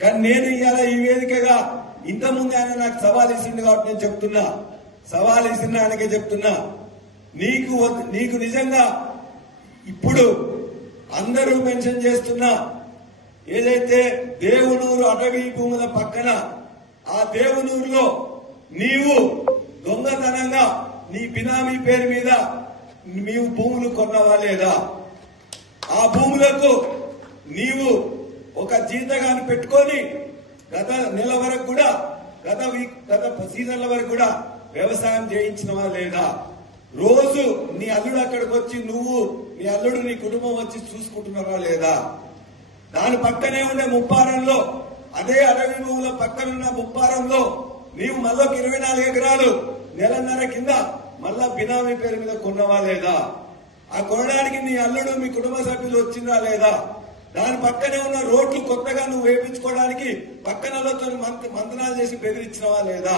కానీ నేను ఇవాళ ఈ వేదికగా ఇంతకుముందు ఆయన నాకు సవాల్ ఇచ్చింది కాబట్టి నేను చెప్తున్నా. సవాల్ ఇచ్చిన ఆయనకే చెప్తున్నా. నీకు నీకు నిజంగా ఇప్పుడు అందరూ మెన్షన్ చేస్తున్నా ఏదైతే దేవునూరు అటవీ భూముల పక్కన ఆ దేవునూరులో నీవు దొంగతనంగా నీ బినామీ పేరు మీద నీవు భూములు కొన్నవా లేదా? ఆ భూములకు నీవు ఒక జీతగాన్ని పెట్టుకొని గత నెల వరకు కూడా గత వీక్ గత సీజన్ల వరకు కూడా వ్యవసాయం చేయించినవా లేదా? రోజు నీ అల్లుడు అక్కడికి వచ్చి నువ్వు నీ అల్లుడు నీ కుటుంబం వచ్చి చూసుకుంటున్నావా లేదా? దాని పక్కనే ఉండే ముప్పారంలో అదే అడవి నువ్వుల పక్కనున్న ముప్పారంలో నీవు మళ్ళొక ఇరవై నాలుగు ఎకరాలు నెలన్నర కింద మళ్ళా బినామీ పేరు మీద కొన్నవా లేదా? ఆ కొనడానికి నీ అల్లుడు మీ కుటుంబ సభ్యులు వచ్చిందా లేదా? దాని పక్కనే ఉన్న రోడ్లు కొత్తగా నువ్వు వేయించుకోవడానికి పక్కనలతో మంతనాలు చేసి బెదిరించినవా లేదా?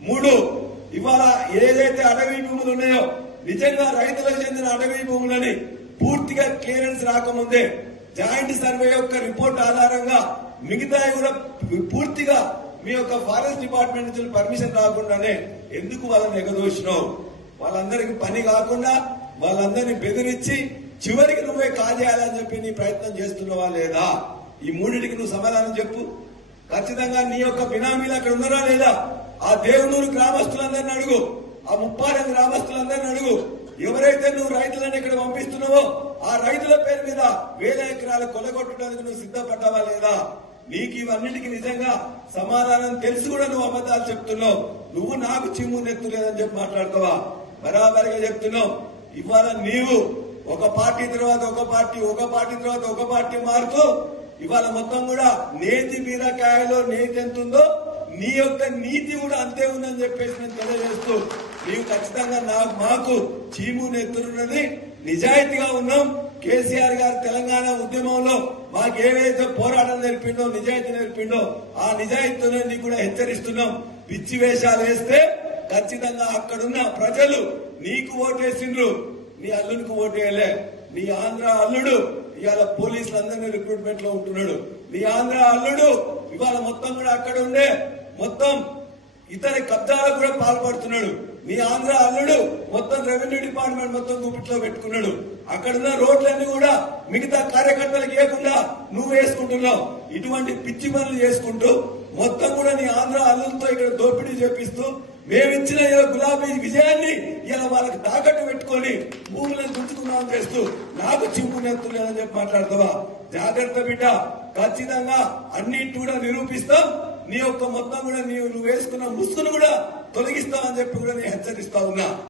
మూడు ఇవాళ ఏదైతే అడవి భూములు ఉన్నాయో నిజంగా రైతులకు చెందిన అడవి భూములని పూర్తిగా క్లియరెన్స్ రాకముందే జాయింట్ సర్వే యొక్క రిపోర్ట్ ఆధారంగా మిగతా కూడా పూర్తిగా మీ యొక్క ఫారెస్ట్ డిపార్ట్మెంట్ నుంచి పర్మిషన్ రాకుండానే ఎందుకు వాళ్ళని ఎగదోసినావు? వాళ్ళందరికీ పని కాకుండా వాళ్ళందరినీ బెదిరించి చివరికి నువ్వే కాజేయాలని చెప్పి నీ ప్రయత్నం చేస్తున్నావా లేదా? ఈ మూడింటికి నువ్వు సమాధానం చెప్పు. ఖచ్చితంగా నీ యొక్క బినామీలు అక్కడ ఉన్నారా లేదా? ఆ దేవునూరు గ్రామస్తులందరిని అడుగు. ఆ ముప్పారం గ్రామస్తులందరిని అడుగు. ఎవరైతే నువ్వు రైతులను ఇక్కడ పంపిస్తున్నావో ఆ రైతుల పేరు మీద వేల ఎకరాలు కొలగొట్టడానికి నువ్వు సిద్ధపడ్డావా లేదా? నీకు ఇవన్నిటికీ నిజంగా సమాధానం తెలుసు కూడా నువ్వు అబద్ధాలు చెప్తున్నావు. నువ్వు నాకు చిమ్ము నెత్తు లేదని చెప్పి మాట్లాడతావా? బరాబరిగా చెప్తున్నావు. ఇవాళ నీవు ఒక పార్టీ తర్వాత ఒక పార్టీ ఒక పార్టీ తర్వాత ఒక పార్టీ మారుతూ ఇవాళ మొత్తం కూడా నేతి బీరకాయలో నేతి ఎంత ఉందో నీ యొక్క నీతి కూడా అంతే ఉందని చెప్పేసి నేను తెలియజేస్తూ నీవు ఖచ్చితంగా నా మాకు చీము నెత్తురున్నది నిజాయితీగా ఉన్నాం. కేసీఆర్ గారు తెలంగాణ ఉద్యమంలో మాకు ఏవైతే పోరాటం నేర్పిండో నిజాయితీ నేర్పిండో ఆ నిజాయితీతోనే నీకు కూడా హెచ్చరిస్తున్నాం. పిచ్చి వేషాలు వేస్తే ఖచ్చితంగా అక్కడున్న ప్రజలు నీకు ఓటేసిండ్రు. నీ అల్లునికి వేయలే. నీ ఆంధ్ర అల్లుడు ఇవాళ పోలీసులు అందరినీ రిక్రూట్మెంట్లో ఉంటున్నాడు. నీ ఆంధ్ర అల్లుడు ఇవాళ మొత్తం కూడా అక్కడ ఉండే. మొత్తం ఇతర కబ్జాలకు కూడా పాల్పడుతున్నాడు. నీ ఆంధ్ర అల్లుడు మొత్తం రెవెన్యూ డిపార్ట్మెంట్ మొత్తం గుప్పిట్లో పెట్టుకున్నాడు. అక్కడున్న రోడ్లన్నీ కూడా మిగతా కార్యకర్తలకు ఇవ్వకుండా నువ్వు వేసుకుంటున్నావు. ఇటువంటి పిచ్చి పనులు చేసుకుంటూ మొత్తం కూడా నీ ఆంధ్ర అల్లులతో ఇక్కడ దోపిడీ చేపిస్తూ మేమిచ్చిన ఇలా గులాబీ విజయాన్ని ఇలా వాళ్ళకి తాకట్టు పెట్టుకొని భూములను గుంజుకున్నాం చేస్తూ నాకు చింపు చెప్పి మాట్లాడతావా? జాగ్రత్త బిడ్డ. ఖచ్చితంగా అన్నిటి కూడా నిరూపిస్తాం. నీ యొక్క మొత్తం కూడా నీవు నువ్వు వేసుకున్న ముసుగును కూడా తొలగిస్తామని చెప్పి కూడా నేను హెచ్చరిస్తా ఉన్నా.